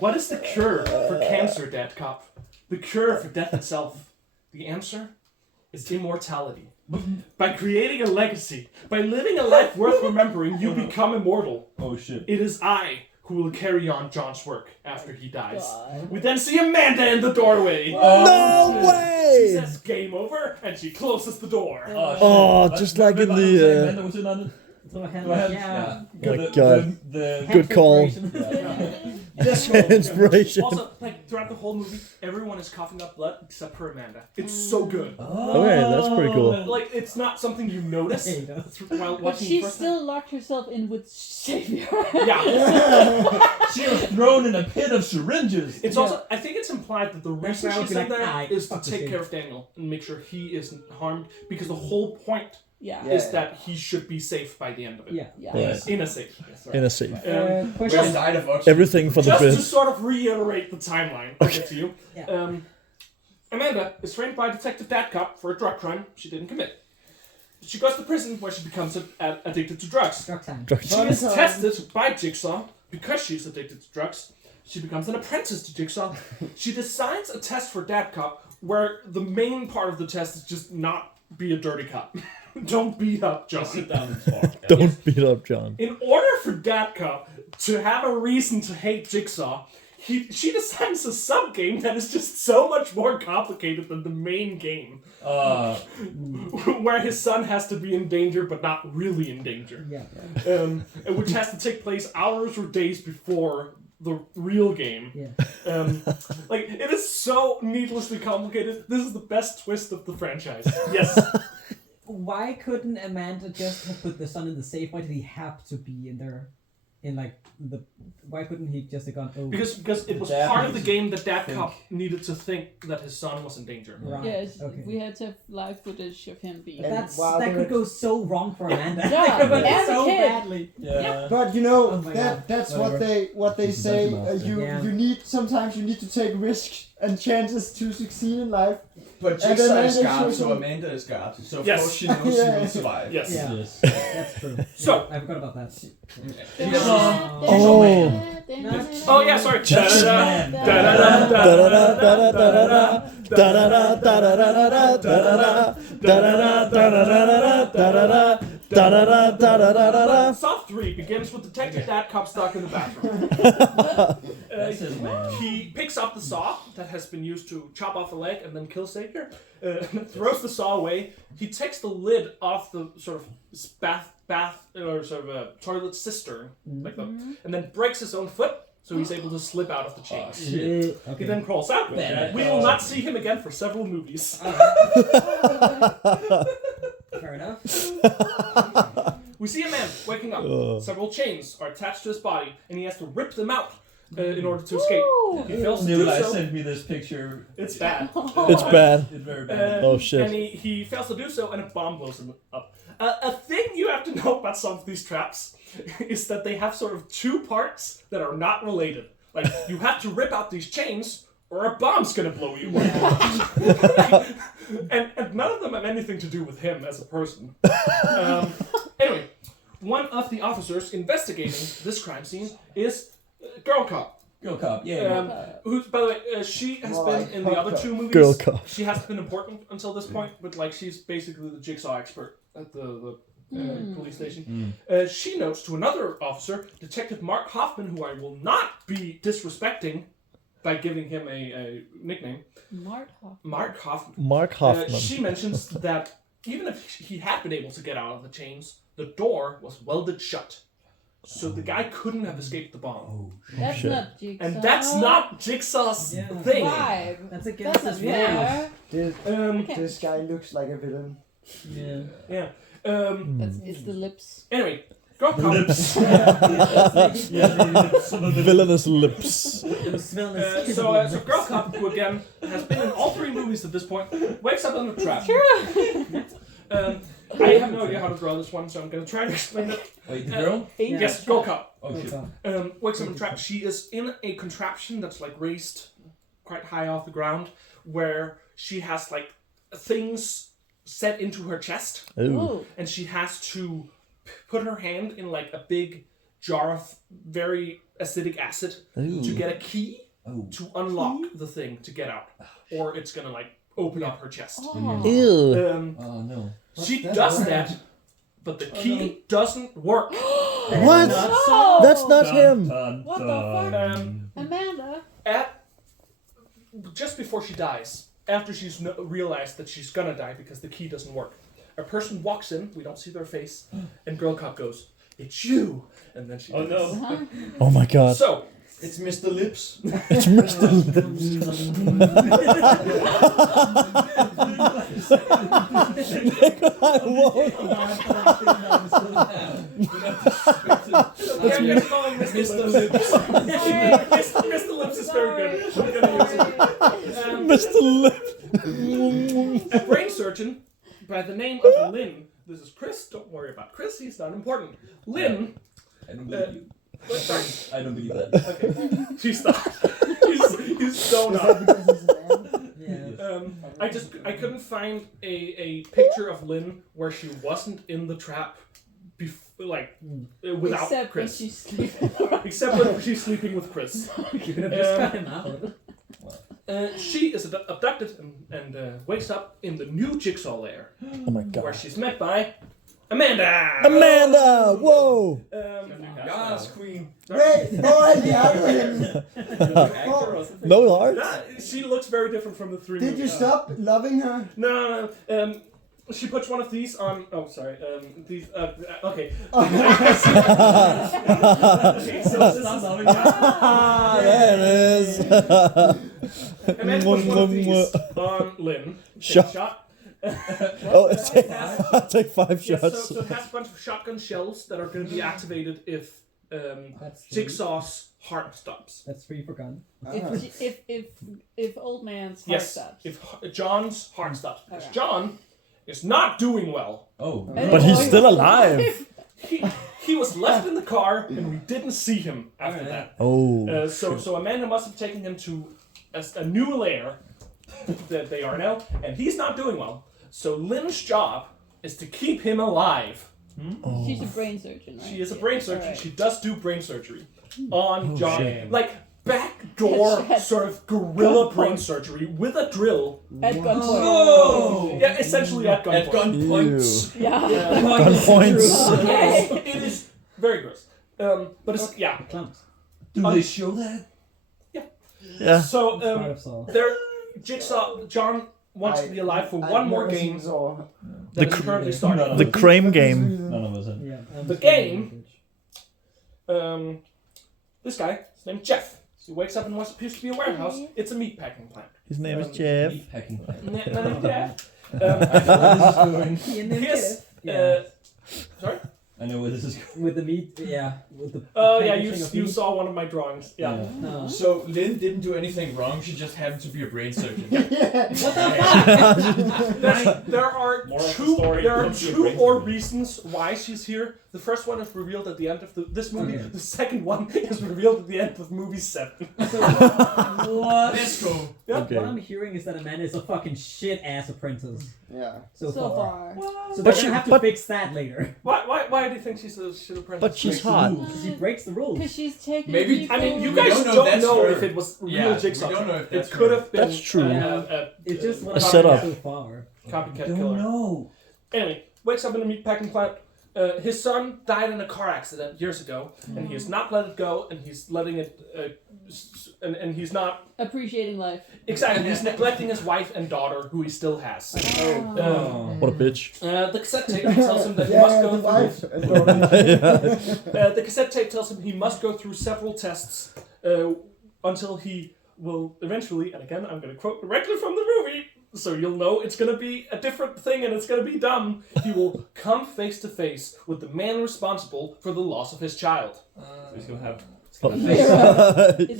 What is the cure for cancer, Dad Cop? The cure for death itself? The answer is immortality. By creating a legacy, by living a life worth remembering, you become immortal. Oh shit. It is I who will carry on John's work after he dies. God. We then see Amanda in the doorway. No She way! says game over and she closes the door. Oh, just like in the, Amanda was in on it. So I had Go ahead. yeah. Oh my The- god. The Good call. This Inspiration. Also, like throughout the whole movie, everyone is coughing up blood except for Amanda. It's so good. Okay, that's pretty cool. Like it's not something you notice Hey, no. while But watching she the first still locked herself in with Xavier. time. Yeah. She was thrown in a pit of syringes. It's also, I think it's implied that the That's reason why I would she's be in like, there "I is to fuck the take thing." care of Daniel and make sure he isn't harmed, because the whole point Yeah. is that he should be safe by the end of it. Yeah. Yeah. Yes. In a safe. In a safe. Question. Just died of oxygen. Everything for the Just to best. sort of reiterate the timeline, I'll get to you. Yeah. Amanda is framed by Detective Dad Cop for a drug crime she didn't commit. She goes to prison where she becomes addicted to drugs. Drug time. She is tested by Jigsaw because she's addicted to drugs. She becomes an apprentice to Jigsaw. She designs a test for Dad Cop where the main part of the test is just not be a dirty cop. Don't beat up John. Just sit down and talk. Don't beat up John. In order for Dad Cop to have a reason to hate Jigsaw, she designs a sub-game that is just so much more complicated than the main game. Where his son has to be in danger, but not really in danger. Yeah. Which has to take place hours or days before the real game. Yeah. Like, it is so needlessly complicated. This is the best twist of the franchise. Yes. Why couldn't Amanda just have put the son in the safe? Why did he have to be in there? In like the. Why couldn't he just have gone? Oh. Because it was Dad part of the needs game that Dad think. Cop needed to think that his son was in danger. Right. Yes, Okay. we had to have live footage of him being. And That could go so wrong for Amanda. Yeah, That could go as a so kid. badly. Yeah. But you know Oh my God. that's Whatever. what they say. You Yeah. you need sometimes you need to take risks and chances to succeed in life. But And Jigsaw then is Amanda guarded, shows so him- Amanda is guarded. So of Yes. course she knows she will survive. Yes. Yeah. Yes. That's true. So- Yeah, I forgot about that. Oh yeah, sorry. Saw 3 begins with Detective Dad Cop stuck in the bathroom. That's his man. He picks up the saw that has been used to chop off a leg and then kill Xavier, throws the saw away. He takes the lid off the sort of bath or sort of a toilet cistern, like that, and then breaks his own foot, so he's able to slip out of the chains. He Okay. then crawls out. We will not see him again for several movies. Fair enough. We see a man waking up. Several chains are attached to his body, and he has to rip them out in order to escape. He fails to do Nikolajs so. sent me this picture. It's bad. It's bad. It's very bad. Oh, shit. And he fails to do so, and a bomb blows him up. A thing you have to know about some of these traps is that they have sort of two parts that are not related. Like, you have to rip out these chains, or a bomb's gonna blow you up. and none of them have anything to do with him as a person. Anyway, one of the officers investigating this crime scene is Girl Cop. Girl Cop, yeah. Who's, by the way, she has been in the other two movies. Girl Cop. She hasn't been important until this point, but like she's basically the jigsaw expert at the police station. She notes to another officer, Detective Mark Hoffman, who I will not be disrespecting by giving him a nickname. Mark Hoffman. Mark Hoffman. She mentions that even if he had been able to get out of the chains, the door was welded shut. So the guy couldn't have escaped the bomb. That's shit. not Jigsaw. And that's not Jigsaw's thing. Vibe. That's against That's his not rules. fair. This guy looks like a villain. Yeah. Yeah. It's the lips. Anyway, Girl Cop. Villainous lips. So Girl Cop, who again has been in all three movies at this point, wakes up in a trap. I have no idea how to draw this one, so I'm going to try and explain it. Wait, the girl? Yes, Girl Cop. Oh shit. Wakes up in a trap. She is in a contraption that's like raised quite high off the ground, where she has like things set into her chest, Ooh. and she has to put her hand in like a big jar of very acidic acid to get a key to unlock the thing to get out, or it's gonna like open up her chest. Ew. Oh no. She does that, but the key doesn't work. What? No! That's not him. What the fuck? Amanda? Just before she dies, after she's realized that she's gonna die because the key doesn't work, a person walks in, we don't see their face, and Girl Cop goes, "It's you!" And then she dies. no. Oh my god. So, It's Mr. Lips. It's Mr. Lips. I won't. I'm gonna call him Mr. Lips. Mr. Lips is very good. I'm gonna use it. Mr. Lips. A brain surgeon by the name of Lynn. This is Chris. Don't worry about Chris. He's not important. Lynn. I don't believe you. Sorry. I don't believe that. Okay. She's not. He's so not. I couldn't find a picture of Lynn where she wasn't in the trap, without Except when Chris. she's sleeping. Except when she's sleeping with Chris. Just cut him out. She is abducted and wakes up in the new Jigsaw lair, Oh my where god. she's met by Amanda. Amanda! Whoa! Yes, Queen. Wait, boy, the other No heart? She looks very different from the three. Did you stop loving her? No. She puts one of these on. Oh, sorry. These. Okay. Okay, so this is. There it is. Amanda puts one of these on Lynn. Takes a Shot. shot. Oh, take 5 Yes, shots. so it has a bunch of shotgun shells that are going to be activated if That's Jigsaw's heart stops. That's free for gun. If old man's heart Yes, stops. if John's heart stops. Because Okay. John is not doing well. Oh. But he's still alive. He was left in the car and we didn't see him after that. Oh. So Amanda must have taken him to a new lair that they are now, and he's not doing well. So Lynn's job is to keep him alive. She's a brain surgeon, right? She is a brain surgeon. Alright. She does do brain surgery on John. shame. Like backdoor Headshot. sort of guerrilla Gunpoint. brain surgery with a drill. At gunpoint. Oh! Yeah, essentially at gunpoint. At gunpoint. Yeah. Gun points. Okay. It is very gross. But it's, yeah. Clowns. Do they show that? Yeah. So, Part of Saw. Jigsaw, John wants to be alive for one more game Saw. that is currently starting. The Crame game. None of us have. Yeah. The game. This guy, his name's Jeff. He wakes up in what appears to be a warehouse. It's a meatpacking plant. His name is Jeff. Meat packing plant. My name's Jeff. I know what this is doing. His, Yeah. sorry? I know where this is going. With the meat, yeah. With the Oh yeah, packaging of you meat. saw one of my drawings. Yeah. No. So Lynn didn't do anything wrong. She just happened to be a brain surgeon. There are Moral of the two. story, There are don't be a two brain more surgeon. reasons why she's here. The first one is revealed at the end of this movie. Okay. The second one is revealed at the end of movie 7. What? Let's go. Yeah. Okay. What I'm hearing is that Amanda is a fucking shit ass apprentice Yeah. so far. So But they're she- gonna have to but- fix that later. Why do you think she's a shit apprentice? But she's hot. She breaks the rules. Because she's taking Maybe- people. I mean, you We guys don't know don't that's know her. if it was Yeah, real we Jigsaw. don't know if It that's could her. have been. That's true. It's just what A I've setup. so far. Copycat Don't killer. know. Anyway, wakes up in a meatpacking plant. His son died in a car accident years ago, and he has not let it go, and he's letting it, and he's not Appreciating life. exactly. He's neglecting his wife and daughter, who he still has. Oh. What a bitch. The cassette tape tells him that he must go the through. wife and daughter. The cassette tape tells him he must go through several tests until he will eventually, and again, I'm going to quote directly from the movie, so you'll know it's going to be a different thing and it's going to be dumb. He will come face to face with the man responsible for the loss of his child. So he's gonna have. It's a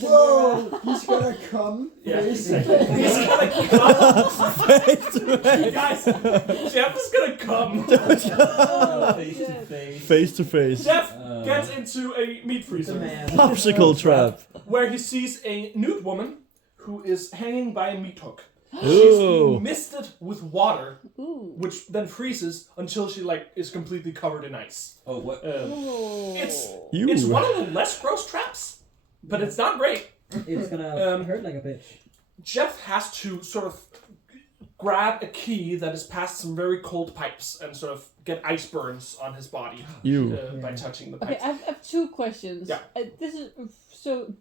Whoa! He's gonna come. Yeah. Face He's to face. going to come. Guys, Jeff is going to come. Face to face. Face to face. Jeff gets into a meat The freezer. man. Popsicle trap. Where he sees a nude woman who is hanging by a meat hook. She's Ooh. being misted with water, Ooh. which then freezes until she is completely covered in ice. Oh, what? Ooh. It's You. it's one of the less gross traps, but it's not great. It's gonna hurt like a bitch. Jeff has to sort of grab a key that is past some very cold pipes and sort of get ice burns on his body You. by touching the Okay, pipes. I have two questions. Yeah.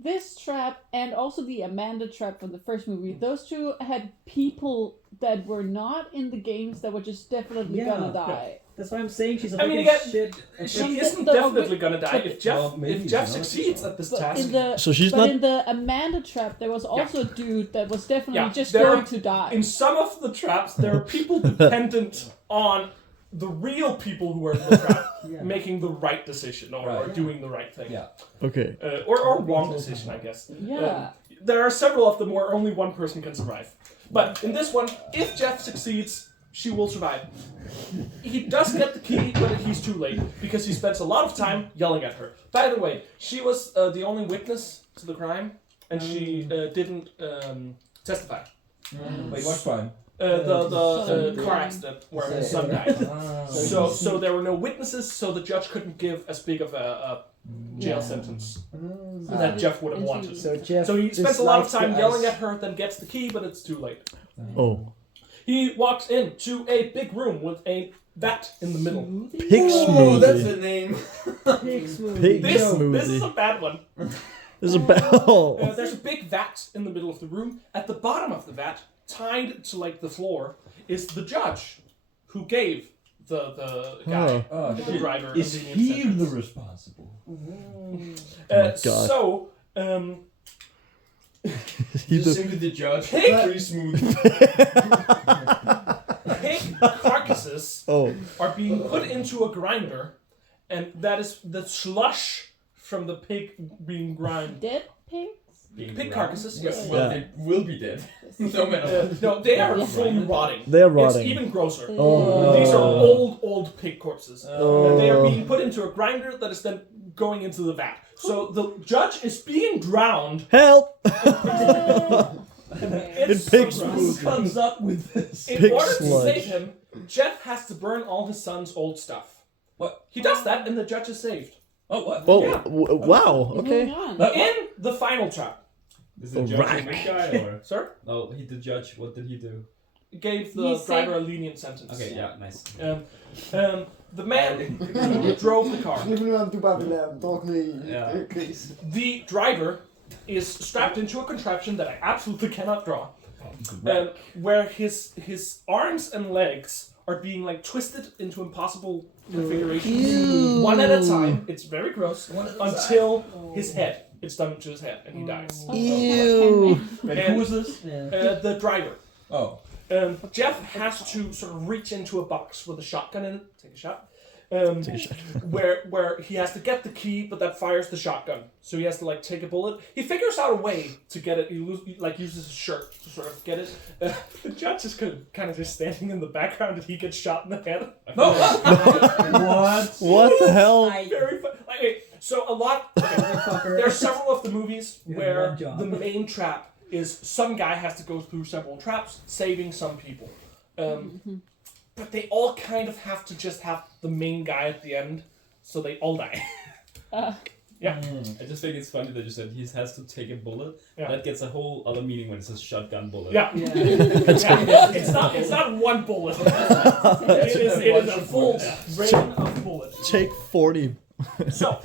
This trap and also the Amanda trap from the first movie. Those two had people that were not in the games that were just definitely Yeah. gonna die. That's why I'm saying she's a I mean, fucking again, shit. She isn't the- definitely gonna die if Jeff Well, maybe if Jeff she's not. succeeds at this But task. in the So she's but not. in the Amanda trap, there was also a dude that was definitely Yeah, just there going are- to die. In some of the traps, there are people dependent on the real people who are in the trap Yeah. making the right decision or Right. doing the right thing. Yeah. Okay. Or wrong decision, I guess. Yeah. There are several of them where only one person can survive. But in this one, if Jeff succeeds, she will survive. He does get the key, but he's too late because he spends a lot of time yelling at her. By the way, she was the only witness to the crime, and she didn't testify. Wait, what crime? The car accident where his son died. Ah. So there were no witnesses, so the judge couldn't give as big of a jail Yeah. sentence that Jeff would have wanted. So Jeff. So he spends a lot of dislikes time the yelling ice. at her, then gets the key, but it's too late. Oh. He walks into a big room with a vat in the middle. Pig Oh, that's smoothie. the name. Pig smoothie. Pig This is a smoothie. bad one. There's a bell. There's a big vat in the middle of the room. At the bottom of the vat, tied to the floor, is the judge who gave the guy, Oh, the shit. driver. Is a he lenient the sentence. responsible? God. So, He Just the- simply the judge. Pig. Pretty smooth. pig carcasses Oh. are being put into a grinder, and that is the slush from the pig being ground. Dead pigs? Pig carcasses, yes. Well, Yeah. they will be dead. No matter. No, they are Yeah. fully rotting. They are It's rotting. even grosser. Oh. These are old pig corpses. And they are being put into a grinder that is then going into the vat. So the judge is being drowned. Help! Okay. It's pig so gross. Who comes up with this? In Pig order sludge. to save him, Jeff has to burn all his son's old stuff. What? He does that, and the judge is saved. Oh, what? Oh, Yeah. wow. What's Okay. going on? What? In the final trap, Is the A judge a rack. big guy or? sir, Oh, the judge. What did he do? gave the He driver saved- a lenient sentence. Okay, yeah, nice. The man who drove the car. Lige nu om du bare vil lade dem drukne i Ja. gris. The driver is strapped into a contraption that I absolutely cannot draw, where his arms and legs are being twisted into impossible configurations, one at a time. It's very gross until his head. It's done to his head, and he dies. Ew. Wait, And- who is this? Yeah. The driver. Oh. Jeff has to sort of reach into a box with a shotgun in it, take a shot, where he has to get the key, but that fires the shotgun. So he has to like take a bullet. He figures out a way to get it. He uses his shirt to sort of get it. The judge is kind of just standing in the background, and he gets shot in the head. No. What? What the hell? Very fun. Okay, so a lot. Okay, there are several of the movies where the main trap is some guy has to go through several traps, saving some people. But they all kind of have to just have the main guy at the end, so they all die. Yeah. I just think it's funny that you said he has to take a bullet. Yeah. That gets a whole other meaning when it says shotgun bullet. Yeah. It's not one bullet. it is a full rain of bullets. Take 40. So,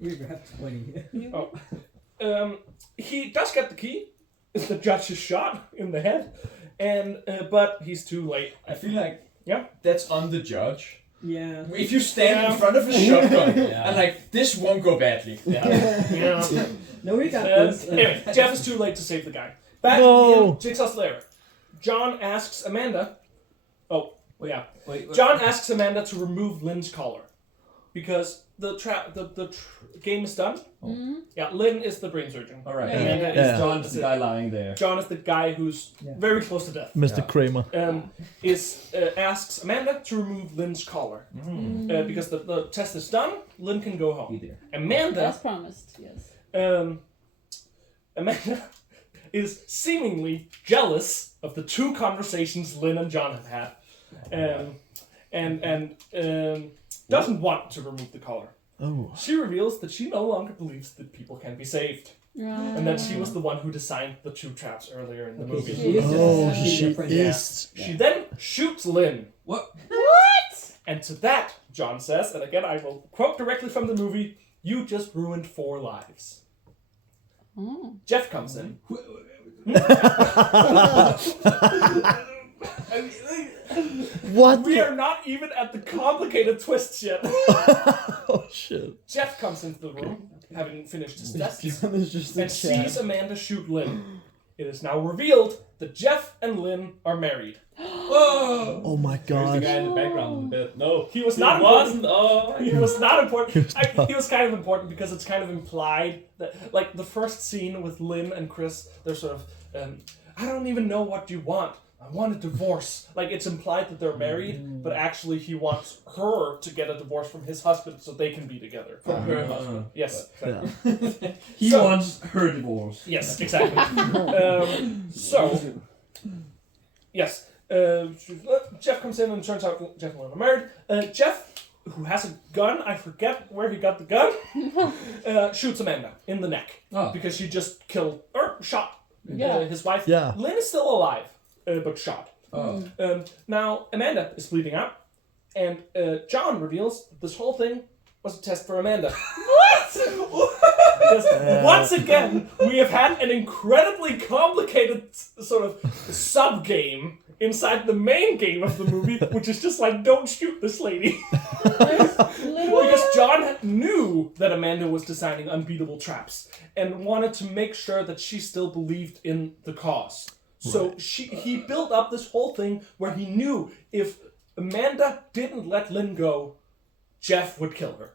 We have 20. he does get the key. The judge is shot in the head, and but he's too late. I feel like Yeah. that's on the judge. Yeah. If you stand in front of a shotgun and like this won't go badly. Yeah. No, we got this. Anyway, Jeff is too late to save the guy. Back in Jigsaw's lair, John asks Amanda. Oh, well, yeah. Wait. John asks Amanda to remove Lynn's collar because the game is done. Yeah, Lynn is the brain surgeon. All right. Amanda is Yeah. John's the guy lying there. John is the guy who's very close to death. Mr. Kramer. Asks Amanda to remove Lynn's collar because the test is done. Lynn can go home. Amanda, As promised, yes. Amanda is seemingly jealous of the 2 conversations Lynn and John have had, and doesn't want to remove the collar. Oh. She reveals that she no longer believes that people can be saved, and that she was the one who designed the 2 traps earlier in the movie. She is She different. is. She then shoots Lynn. What? And to that, John says, and again I will quote directly from the movie, "You just ruined 4 lives." Oh. Jeff comes in. What? We are not even at the complicated twists yet. Oh shit. Jeff comes into the room, having finished his test, It's just and sees Amanda shoot Lynn. It is now revealed that Jeff and Lynn are married. Oh my There's the god. guy in the background in the bed. No, He was he not wasn't. important. Oh, He was not important. He was kind of important because it's kind of implied that, like, the first scene with Lynn and Chris, they're sort of, I don't even know what you want. I want a divorce. Like, it's implied that they're married, but actually he wants her to get a divorce from his husband so they can be together. From her husband. Yes. Exactly. He So- wants her divorce. Yes, exactly. Yes. Jeff comes in and turns out Jeff and Lynn are married. Jeff, who has a gun, I forget where he got the gun, shoots Amanda in the neck because she just killed or shot his wife. Yeah. Lynn is still alive, but shot. Now Amanda is bleeding out, and John reveals that this whole thing was a test for Amanda. Because once again, we have had an incredibly complicated sort of sub-game inside the main game of the movie, which is just like, don't shoot this lady. Because John knew that Amanda was designing unbeatable traps and wanted to make sure that she still believed in the cause. So he built up this whole thing where he knew if Amanda didn't let Lynn go, Jeff would kill her.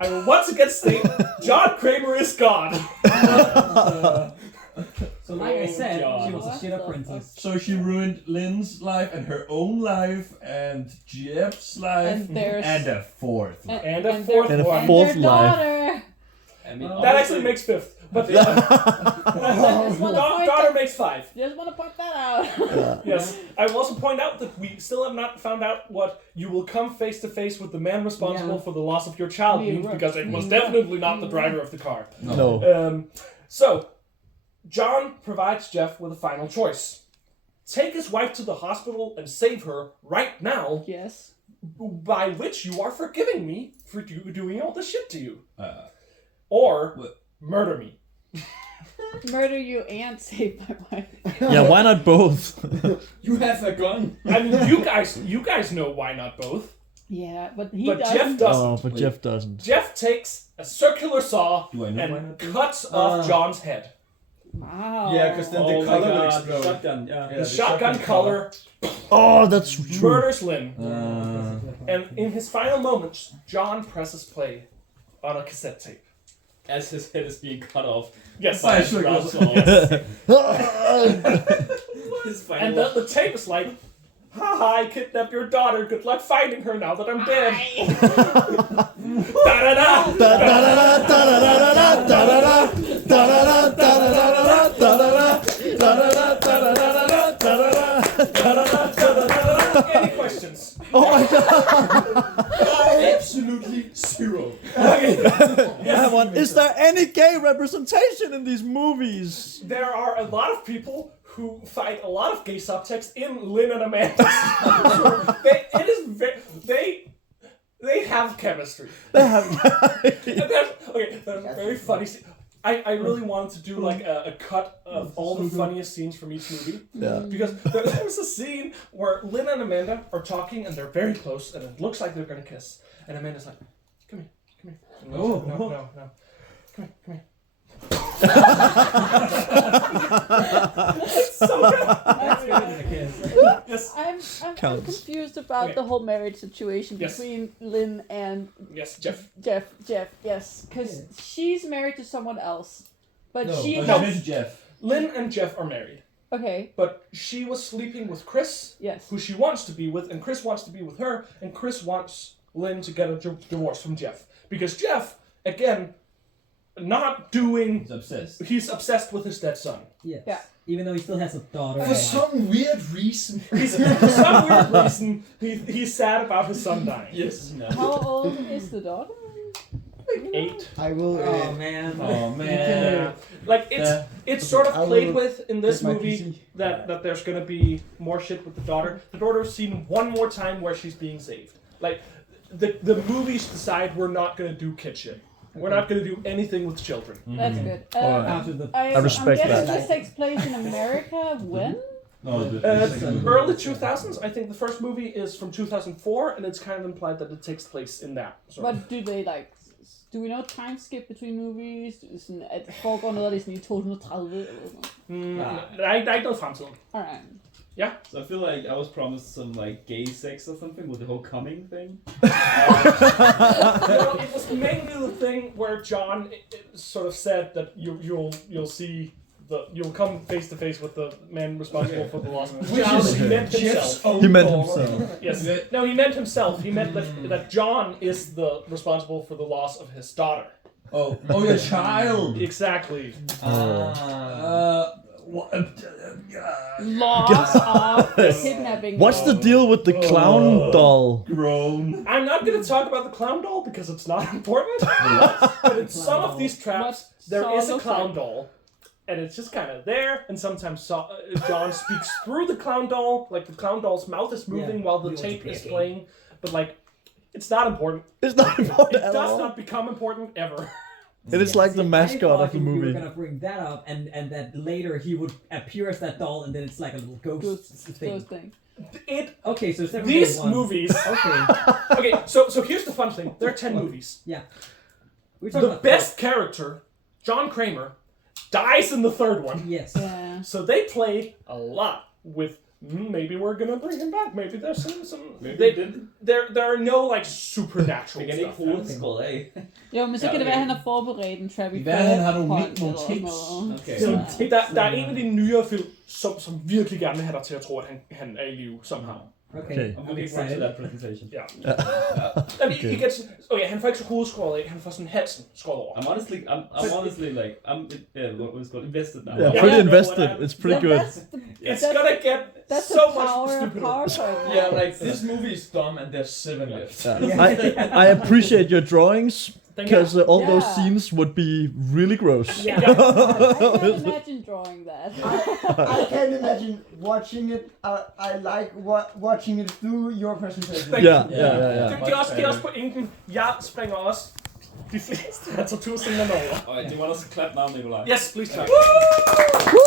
I will once again state, John Kramer is God. So like I said, God. she was a shit apprentice. So she ruined Lynn's life and her own life and Jeff's life And there's- and a 4th life. And a fourth And a one. fourth their life. daughter. I mean, That actually makes 5th. But daughter makes 5. Just want to point that out. Yes. I will also point out that we still have not found out what you will come face to face with the man responsible for the loss of your child means, because it was definitely not the driver of the car. No. So, John provides Jeff with a final choice. Take his wife to the hospital and save her right now, Yes. by which you are forgiving me for doing all this shit to you. Or murder me. Murder you and save my wife. Yeah, why not both? You have a gun. I mean, you guys know why not both. Yeah, but he But doesn't. Jeff doesn't. Oh, but Jeff doesn't. Jeff takes a circular saw Do I know why and not? cuts off John's head. Wow. Yeah, because then the color will explode. Shotgun, yeah. The shotgun color Oh, that's true. murders Lynn. And in his final moments, John presses play on a cassette tape. As his head is being cut off. Yes. By a shotgun. His final And the tape is like, haha, I kidnapped your daughter. Good luck finding her now that I'm dead. Any questions? Oh my god! Absolutely zero. Is there any gay representation in these movies? There are a lot of people who find a lot of gay subtext in Lynn and Amanda. They have chemistry. They have. There's a very funny scene. I really wanted to do like a cut of all the funniest scenes from each movie. Yeah. Because there's a scene where Lynn and Amanda are talking and they're very close and it looks like they're gonna kiss. And Amanda's like, come here. And Lynn's like, no. Come here. It's so good. That's better than a kiss. Yes. I'm Counts. confused about Okay. the whole marriage situation Yes. between Lynn and Yes, Jeff. Jeff, yes, because she's married to someone else, but she No. She's Jeff. Lynn and Jeff are married. okay, But she was sleeping with Chris, yes, who she wants to be with, and Chris wants to be with her, and Chris wants Lynn to get a divorce from Jeff. Because Jeff, again, not doing... He's obsessed. He's obsessed with his dead son. Yes. Yeah. Even though he still has a daughter. For some weird reason. For some weird reason, he's sad about his son dying. Yes. No. How old is the daughter? 8. I will. Oh man. Oh man. Like, it's sort of I played will with in this get my movie PC. that there's gonna be more shit with the daughter. The daughter's seen one more time where she's being saved. Like, the movies decide we're not gonna do kid shit. We're not gonna do anything with children. That's good. Alright. After the I respect I'm guessing that. this takes place in America when? No, Early 2000s. I think the first movie is from 2004, and it's kind of implied that it takes place in that. Sort of. But do they like? Do we know time skip between movies? Sådan, at det foregår noget, der er sådan i 2030 eller sådan noget? Der er ikke noget fremtiden. Alright. So I feel like I was promised some like gay sex or something with the whole coming thing. Well, it was mainly the thing where John sort of said that you'll see you'll come face to face with the man responsible for the loss. Which is He meant Jeff's himself. own He meant daughter. himself. Yes. No, he meant himself. He meant that John is the responsible for the loss of his daughter. Oh, your child. Exactly. Loss of kidnapping. What's the deal with the clown doll? Grown. I'm not going to talk about the clown doll because it's not important. But in some of these traps, there is a clown doll. And it's just kind of there, and sometimes John speaks through the clown doll, like the clown doll's mouth is moving while the tape is playing, but like, it's not important. It's not important It at does all. not become important ever. It is like the See, mascot I of the thought you movie. were gonna bring that up, and that later he would appear as that doll, and then it's like a little ghost thing. Those things. Okay, so it's never These been one. movies. Okay. Okay, so here's the fun thing. There are 10 movies. Yeah. We're talking The about best character, John Kramer, dies in the third one. Yes. Yeah. So they play a lot with maybe we're gonna bring him back. Maybe there's some. There are no like supernatural Fik han ikke stuff. hovedskåret af? Jo, men så kan det være, at han har forberedt en trap i Det kan være, at han har nogle forhånd nogle eller tips. sådan noget. Okay. Så der er en af de nyere film, som virkelig gerne vil have dig til at tro, at han er i live somehow. Okay. I'm looking forward to that presentation. Ja. I mean, he gets, okay, han får ikke så hovedskåret af, han får sådan halsen skåret over. I'm honestly like what was called invested now. Yeah, Yeah. pretty Yeah. invested. It's pretty good. It's gonna get That's so the much power of stupider. PowerPoint. Yeah, like this movie is dumb and there's 7 left. I appreciate your drawings Thank you. because all those Yeah. scenes would be really gross. I can't imagine drawing that. I can't imagine watching it. I like watching it through your presentation. Yeah. Det er også pointen. Jeg springer også de fleste af torturscenerne over. Alright, do you want us to clap now, Nikolaj? Yes, please clap. Woohoo!